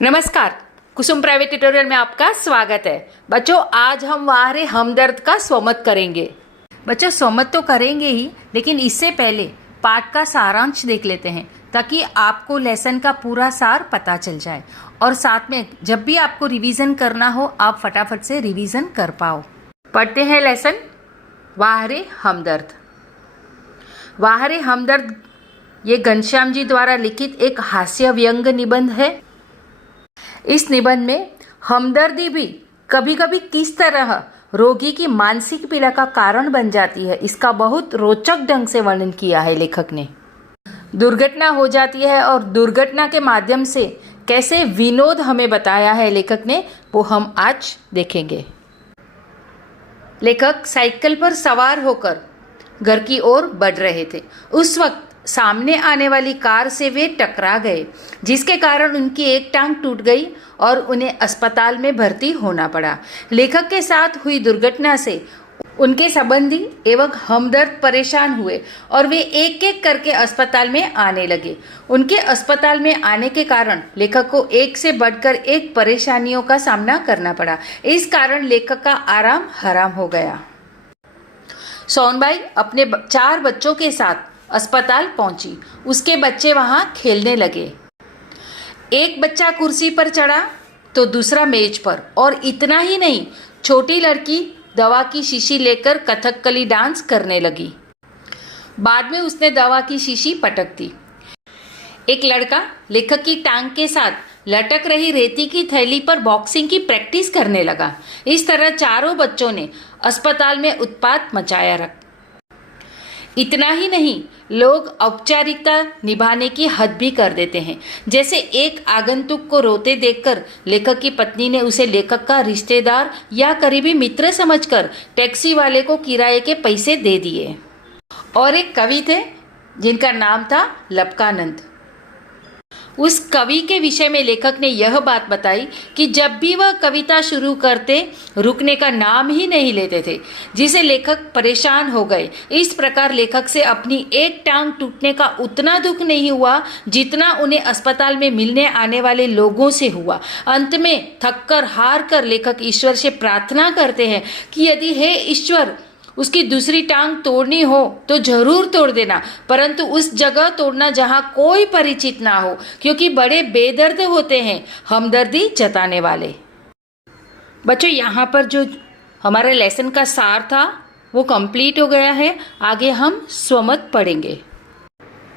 नमस्कार, कुसुम private tutorial में आपका स्वागत है। बच्चों, आज हम वाहरे हमदर्द का स्वमत करेंगे। बच्चों, स्वमत तो करेंगे ही, लेकिन इससे पहले पाठ का सारांश देख लेते हैं ताकि आपको लेसन का पूरा सार पता चल जाए और साथ में जब भी आपको रिवीजन करना हो आप फटाफट से रिवीजन कर पाओ। पढ़ते हैं लेसन वाहरे हमदर्द। वाहरे हमदर्द ये घनश्याम जी द्वारा लिखित एक हास्य व्यंग निबंध है। इस निबंध में हमदर्दी भी कभी कभी किस तरह रोगी की मानसिक पीड़ा का कारण बन जाती है, इसका बहुत रोचक ढंग से वर्णन किया है लेखक ने। दुर्घटना हो जाती है और दुर्घटना के माध्यम से कैसे विनोद हमें बताया है लेखक ने, वो हम आज देखेंगे। लेखक साइकिल पर सवार होकर घर की ओर बढ़ रहे थे। उस वक्त सामने आने वाली कार से वे टकरा गए, जिसके कारण उनकी एक टांग टूट गई और उन्हें अस्पताल में भर्ती होना पड़ा। लेखक के साथ हुई दुर्घटना से उनके संबंधी एवं हमदर्द परेशान हुए और वे एक एक करके अस्पताल में आने लगे। उनके अस्पताल में आने के कारण लेखक को एक से बढ़कर एक परेशानियों का सामना करना पड़ा। इस कारण लेखक का आराम हराम हो गया। सोनबाई अपने 4 बच्चों के साथ अस्पताल पहुंची। उसके बच्चे वहां खेलने लगे। एक बच्चा कुर्सी पर चढ़ा तो दूसरा मेज पर, और इतना ही नहीं, छोटी लड़की दवा की शीशी लेकर कथकली डांस करने लगी। बाद में उसने दवा की शीशी पटक दी। एक लड़का लेखक की टांग के साथ लटक रही रेती की थैली पर बॉक्सिंग की प्रैक्टिस करने लगा। इस तरह चारों बच्चों ने अस्पताल में उत्पात मचाया रखा। इतना ही नहीं, लोग औपचारिकता निभाने की हद भी कर देते हैं। जैसे एक आगंतुक को रोते देखकर लेखक की पत्नी ने उसे लेखक का रिश्तेदार या करीबी मित्र समझकर टैक्सी वाले को किराए के पैसे दे दिए। और एक कवि थे जिनका नाम था लपकानंद। उस कवि के विषय में लेखक ने यह बात बताई कि जब भी वह कविता शुरू करते रुकने का नाम ही नहीं लेते थे, जिसे लेखक परेशान हो गए। इस प्रकार लेखक से अपनी एक टांग टूटने का उतना दुख नहीं हुआ जितना उन्हें अस्पताल में मिलने आने वाले लोगों से हुआ। अंत में थककर हार कर लेखक ईश्वर से प्रार्थना करते हैं कि यदि हे ईश्वर उसकी दूसरी टांग तोड़नी हो तो जरूर तोड़ देना, परंतु उस जगह तोड़ना जहां कोई परिचित ना हो, क्योंकि बड़े बेदर्द होते हैं हमदर्दी जताने वाले। बच्चों, यहाँ पर जो हमारे लेसन का सार था वो कंप्लीट हो गया है। आगे हम स्वमत पढ़ेंगे।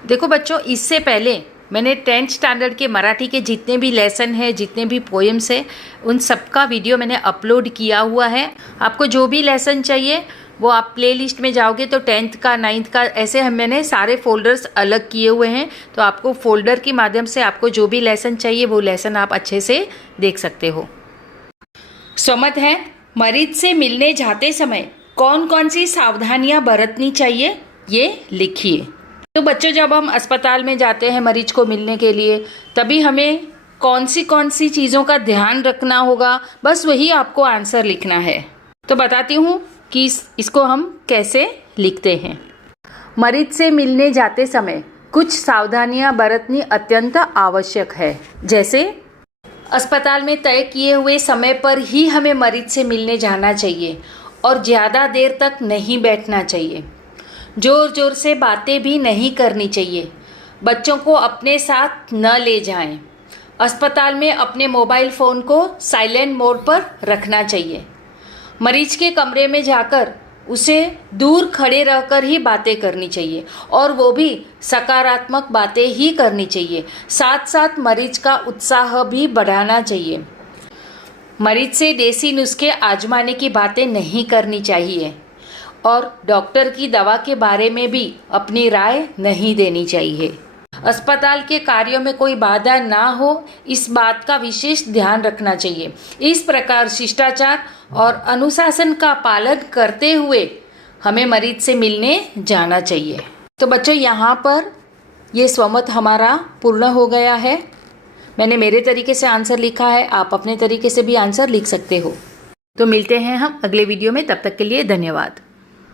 देखो बच्चों, इससे पहले मैंने 10th स्टैंडर्ड के मराठी के जितने भी लेसन हैं, जितने भी पोएम्स हैं, उन सबका वीडियो मैंने अपलोड किया हुआ है। आपको जो भी लेसन चाहिए वो आप प्लेलिस्ट में जाओगे तो 10th का 9th का ऐसे मैंने सारे फोल्डर्स अलग किए हुए हैं। तो आपको फोल्डर के माध्यम से आपको जो भी लेसन चाहिए वो लेसन आप अच्छे से देख सकते हो। स्वमत है, मरीज से मिलने जाते समय कौन कौन सी सावधानियां बरतनी चाहिए ये लिखिए। तो बच्चों, जब हम अस्पताल में जाते हैं मरीज को मिलने के लिए, तभी हमें कौन सी चीज़ों का ध्यान रखना होगा, बस वही आपको आंसर लिखना है। तो बताती हूँ कि इसको हम कैसे लिखते हैं। मरीज से मिलने जाते समय कुछ सावधानियां बरतनी अत्यंत आवश्यक है। जैसे अस्पताल में तय किए हुए समय पर ही हमें मरीज से मिलने जाना चाहिए और ज़्यादा देर तक नहीं बैठना चाहिए। जोर जोर से बातें भी नहीं करनी चाहिए। बच्चों को अपने साथ न ले जाएं। अस्पताल में अपने मोबाइल फ़ोन को साइलेंट मोड पर रखना चाहिए। मरीज के कमरे में जाकर उसे दूर खड़े रहकर ही बातें करनी चाहिए, और वो भी सकारात्मक बातें ही करनी चाहिए। साथ साथ मरीज का उत्साह भी बढ़ाना चाहिए। मरीज से देसी नुस्खे आजमाने की बातें नहीं करनी चाहिए और डॉक्टर की दवा के बारे में भी अपनी राय नहीं देनी चाहिए। अस्पताल के कार्यों में कोई बाधा ना हो, इस बात का विशेष ध्यान रखना चाहिए। इस प्रकार शिष्टाचार और अनुशासन का पालन करते हुए हमें मरीज से मिलने जाना चाहिए। तो बच्चों, यहाँ पर ये स्वमत हमारा पूर्ण हो गया है। मैंने मेरे तरीके से आंसर लिखा है, आप अपने तरीके से भी आंसर लिख सकते हो। तो मिलते हैं हम अगले वीडियो में, तब तक के लिए धन्यवाद।